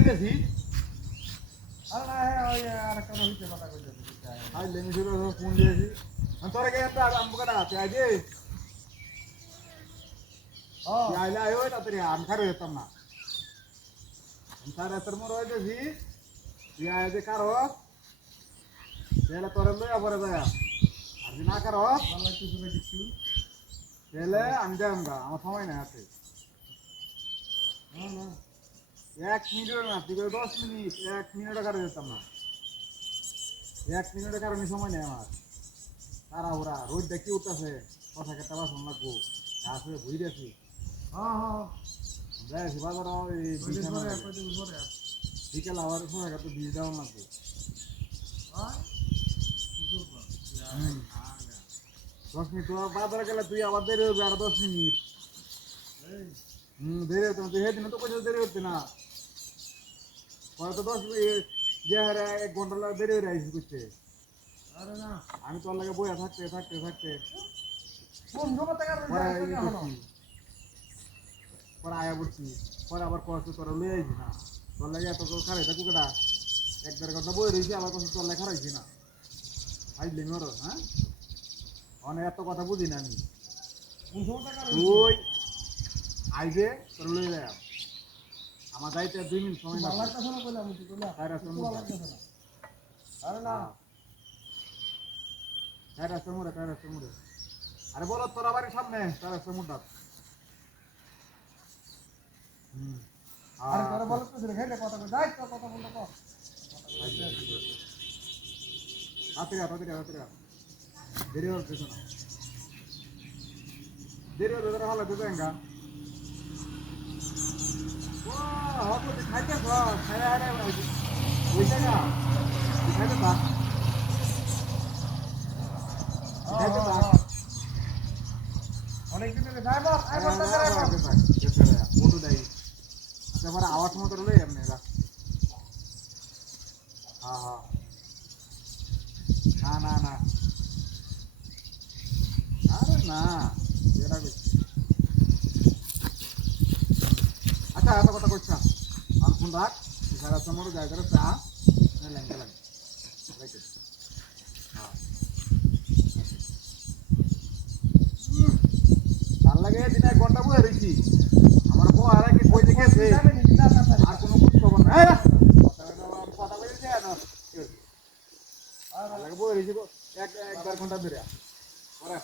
যাইতেছি আরে না ওই আরেকটা হইছে কথা কইতেছি আই লেমি শুরু ফোন দিয়েছি তোরে কে একটা আমবুকাটা আছে আইজে হ্যাঁ আইলে আয় ওই তাড়াতাড়ি আমি খারে যেতাম না আমি সাড়ে তোর মোর হইতেছি তুই আয় যে কারো তাহলে তোরে লইয়া পরে যায় আর যদি না কারো ভালো কিছু না কিছু তাহলে আমি যাই আমার সময় নাই আছে না না 1 মিনিট না তুই 10 মিনিট 1 মিনিটও কারে যেতাম না 1 মিনিটের কারণে সময় নেই আমার তাড়াহুড়া রোদ দেখি উঠতেছে কথা কেটে বাসন লাগবো গাছে ভুই দিয়েছি হ্যাঁ হ্যাঁ যাইছি বাজার বিকেল আবার সময় কাটে বীজ দেওয়া লাগবো হ্যাঁ 10 মিনিট তোর বাজারে গেলে তুই আবার দেরি হবে আর 10 মিনিট দেরি হতো তুই সেদিন তো কোথাও দেরি হচ্ছে না হয়তো 10 মিনিট যে হারে 1 ঘন্টা লাগে দেরি হয়ে আইসি করছে আরে না আমি তোর লাগে বইয়া থাকতে বন্ধু কথা কার পরে পরে আয়া বলছি পরে আবার কষ্ট তোরা লই আইছি না তোর লাগে এত খারাই থাকু কেটা 1-1.5 ঘন্টা বই রয়েছি আবার কষ্ট তোর লেখা রাখছি না আইলি মর হ্যাঁ অনেক এত কথা বুঝি না আমি বন্ধু কথা কার তুই আইবে তোর লই যায় আমার যাইতে 2 মিনিট সময় ভালো লাগবে লাগতেছ না কইলাম তুই কইলা তাই রাস্তার ভালো লাগতেছ না আরে না তাই রাস্তার মোড়ে আরে বলো তোরা বাড়ির সামনে তাই রাস্তার মোড়টা আরে তোরা বলছ তুই খাইলে কথা কই যাই তো কথা বলতে কর তাড়াতাড়ি দেরি হচ্ছে না দেরি হতে তোরা ভালো দিতে গা ও হতো খাইতে খাই আরে ওই জায়গা খাইতে থাক খাইতে থাক অনেক দিন ধরে যাই বল আই বলতে করে ফটো দেই তোমার আওয়াজ মতো লই এমনি গা হ্যাঁ না আরে না এরা আচ্ছা এত কথা কইছ না আর ফোন রাখ সারা সময় যাই করে চা লেঙ্গা লাগে রাইট হ্যাঁ ভাল লাগে দিন 1 ঘন্টা বই রইছি আমার বউ আর কি কই দেখেছে আর কোনো খোঁজ খবর নাই কথা বলতে না আর লাগে বই রইছি 1-1.5 ঘন্টা ধরে আরে